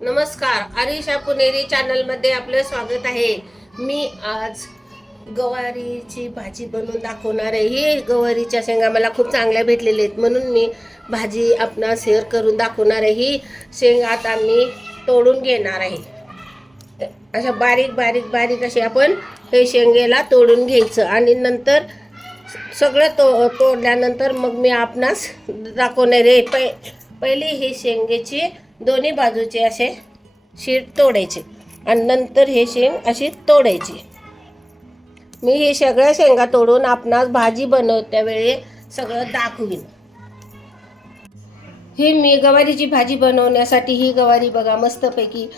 नमस्कार आरिशा पुणेरी चॅनलमध्ये आपलं स्वागत आहे. मी आज गवारीची भाजी बनवून दाखवणार आहे. ही गवारीच्या शेंगा मला खूप चांगल्या भेटलेल्या आहेत. म्हणून मी भाजी आपणा शेअर करून दाखवणार आहे. ही शेंगा आता मी तोडून घेणार आहे. अशा बारीक बारीक बारीक असे आपण हे शेंगेला तोडून घ्यायचं आणि नंतर सगळं तो तोडल्यानंतर मग मी आपणास दाखवणार आहे. पै पहिली हे शेंगेची दोन्ही बाजूचे असे शीट तोडायचे आणि नंतर हे शेंग अशी तोडायची. मी हे सगळ्या शेंगा तोडून आपणास भाजी बनवत्या वेळी सगळं दाखवीन. ही मी गवारीची भाजी बनवण्यासाठी ही गवारी बघा मस्तपैकी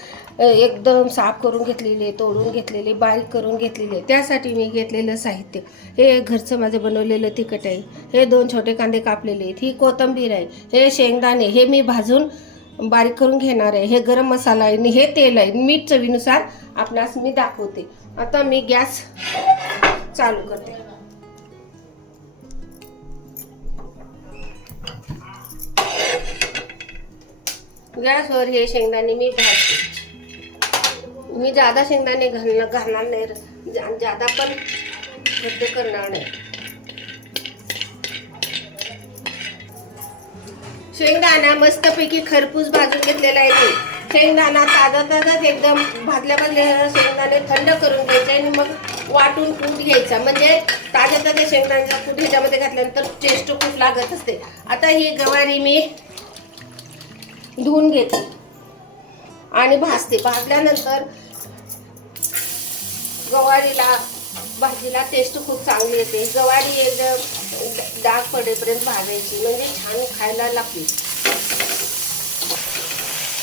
एकदम साफ करून घेतलेली आहे तोडून घेतलेली बारीक करून घेतलेली आहे. त्यासाठी मी घेतलेलं साहित्य. हे घरचं माझं बनवलेलं तिखट आहे. हे दोन छोटे कांदे कापलेले आहेत. ही कोथिंबीर आहे. हे शेंगदाणे हे मी भाजून बारीक करून घेणार आहे. हे गरम मसाला आहे आणि हे तेल आहे. मीठ चवीनुसार आपणास मी दाखवते. आता मी गॅस चालू करते. गॅसवर हे शेंगदाणे मी भाजते मी जादा शेंगदाणे घालणार घालणार नाही. जादा पण रद्द करणार नाही. शेंगदाणा मस्तपैकी खरपूस भाजून घेतलेला आहे मी. शेंगदाणा ताजा ताजाच एकदम भाजल्या भाजल्या शेंगदाणे थंड करून घ्यायचे आणि मग वाटून कूट घ्यायचा. म्हणजे ताज्या ताज्या शेंगदाण्याचा कूट ह्याच्यामध्ये घातल्यानंतर टेस्ट खूप लागत असते. आता ही गवारी मी धुवून घेते. आणि भाजते. भाजल्यानंतर गवारीला भाजीला टेस्ट खूप चांगली येते. गवारी एकदम डाग पडेपर्यंत भाजायची. म्हणजे छान खायला लागते.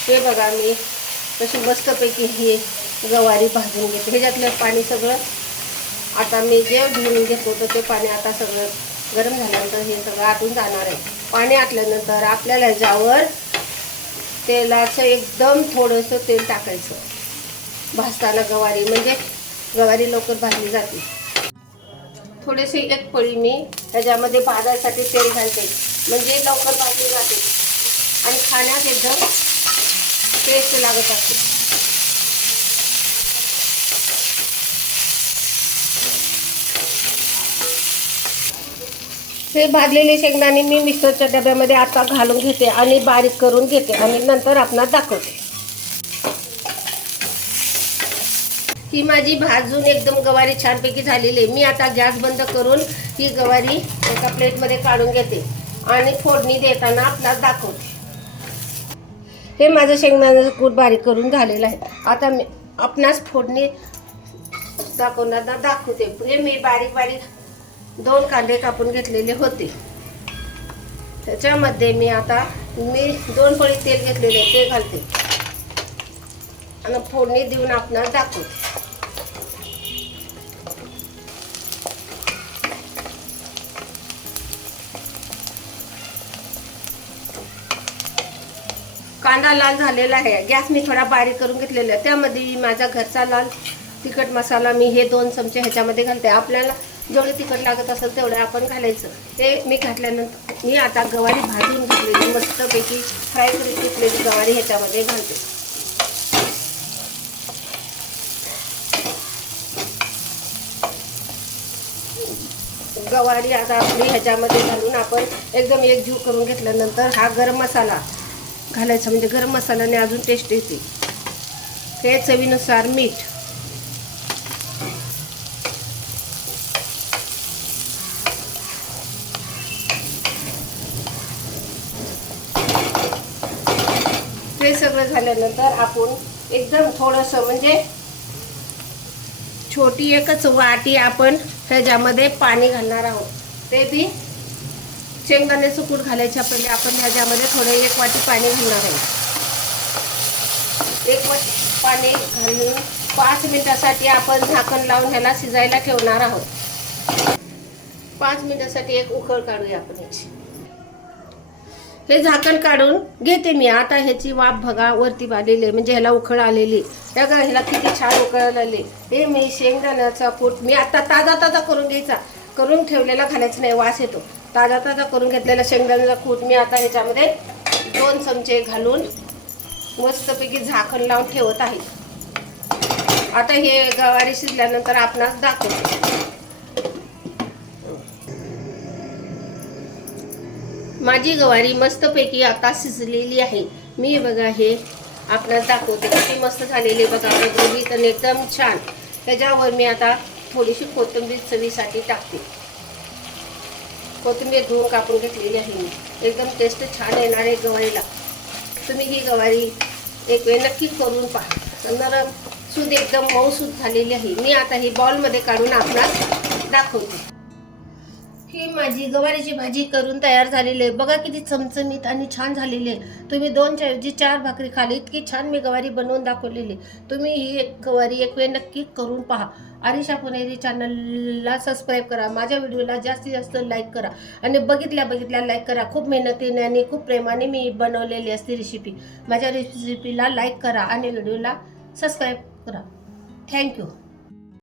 हे बघा मी तशी मस्तपैकी ही गवारी भाजून घेते. ह्याच्यातलं पाणी सगळं आता मी जे धुवून घेत होतं ते पाणी आता सगळं गरम झाल्यानंतर हे सगळं आटून जाणार आहे. पाणी आटल्यानंतर आपल्याला ह्याच्यावर तेलाचं एकदम थोडंसं तेल टाकायचं. भाजताना गवारी. म्हणजे गवारी लवकर भाजली जाते. थोडेसे एक पळी मी ह्याच्यामध्ये भाजायसाठी तेल घालते. म्हणजे लवकर भाजली जाते. आणि खाण्यात एकदम टेस्ट लागत असते. हे भाजलेले शेंगदाणे मी मिक्सरच्या डब्यामध्ये आता घालून घेते आणि बारीक करून घेते आणि नंतर आपणास दाखवते. ही माझी भाजून एकदम गवारी छानपैकी झालेली आहे. मी आता गॅस बंद करून ही गवारी एका प्लेटमध्ये काढून घेते आणि फोडणी देताना आपणास दाखवते. हे माझं शेंगदाण्याचं कूट बारीक करून झालेलं आहे. आता मी आपणास फोडणी दाखवणार दाखवते. हे मी बारीक बारीक दोन कांदे कापून घेतलेले होते. त्याच्यामध्ये मी आता मी दोन पळी तेल घेतलेले ते घालते. आणि फोडणी देऊन आपणास दाखवते. कांदा लाल झालेला आहे. गॅस मी थोडा बारीक करून घेतलेला आहे. त्यामध्ये माझा घरचा लाल तिखट मसाला मी हे दोन चमचे ह्याच्यामध्ये घालते. आपल्याला जेवढं तिखट लागत असेल तेवढं आपण घालायचं. ते मी घातल्यानंतर मी आता गवारी भाजून घेतलेली मस्तपैकी फ्राय करून घेतलेली गवारी ह्याच्यामध्ये घालते. गवारी आता आपली ह्याच्यामध्ये घालून आपण एकदम एकजीव करून घेतल्यानंतर हा गरम मसाला घालायचा म्हणजे गरम मसाल्याने अजून टेस्ट येते. हे चवीनुसार मीठ. हे सगळं झाल्यानंतर आपण एकदम थोडंसं म्हणजे छोटी एकच वाटी आपण ह्याच्यामध्ये पाणी घालणार आहोत. ते बी शेंगदाण्याचं कूट घालायच्या पहिले. आपण ह्याच्यामध्ये थोडं एक वाटी पाणी घालणार आहे. एक वाटी पाणी घालून पाच मिनिटासाठी आपण झाकण लावून ह्याला शिजायला ठेवणार आहोत. पाच मिनिटासाठी एक उकळ काढूया आपण हे झाकण काढून घेते मी. आता ह्याची वाफ बघा वरती आलेली आहे. म्हणजे ह्याला उखळ आलेली त्या गा ह्याला किती छान उकळ आले हे मी शेंगदाण्याचा कूट मी आता ताजा ताजा करून घ्यायचा. करून ठेवलेला घालायचा नाही वास येतो. ताजा ताजा करून घेतलेला शेंगदाण्याचा कूट मी आता ह्याच्यामध्ये दोन चमचे घालून मस्तपैकी झाकण लावून ठेवत आहे. आता हे गवारी शिजल्यानंतर आपणास दाखवतो. माझी गवारी मस्तपैकी आता शिजलेली आहे. मी बघा हे आपणास दाखवते. किती मस्त झालेली बघा गुरगुरीत आणि एकदम छान. त्याच्यावर मी आता थोडीशी कोथिंबीर चवीसाठी टाकते. कोथिंबीर धुवून कापून घेतलेली आहे मी. एकदम टेस्ट छान येणार आहे गवारीला. तुम्ही ही गवारी एक वेळ नक्कीच करून पहा. नरम सूद एकदम मऊ सूद झालेली आहे. मी आता ही बॉलमध्ये काढून आपणास दाखवते. ही माझी गवारीची भाजी करून तयार झालेली आहे. बघा किती चमचमीत आणि छान झालेली आहे. तुम्ही दोनच्या ऐवजी चार भाकरी खाली इतकी छान मी गवारी बनवून दाखवलेली आहे. तुम्ही ही एक गवारी एक वेळ नक्की करून पहा. आरिशा पुणेरी चॅनलला सबस्क्राईब करा. माझ्या व्हिडिओला जास्तीत जास्त लाईक करा. आणि बघितल्या बघितल्या लाईक करा. खूप मेहनतीने आणि खूप प्रेमाने मी बनवलेली असते रेसिपी माझ्या रेसिपीला लाईक करा आणि व्हिडिओला सबस्क्राईब करा. थँक्यू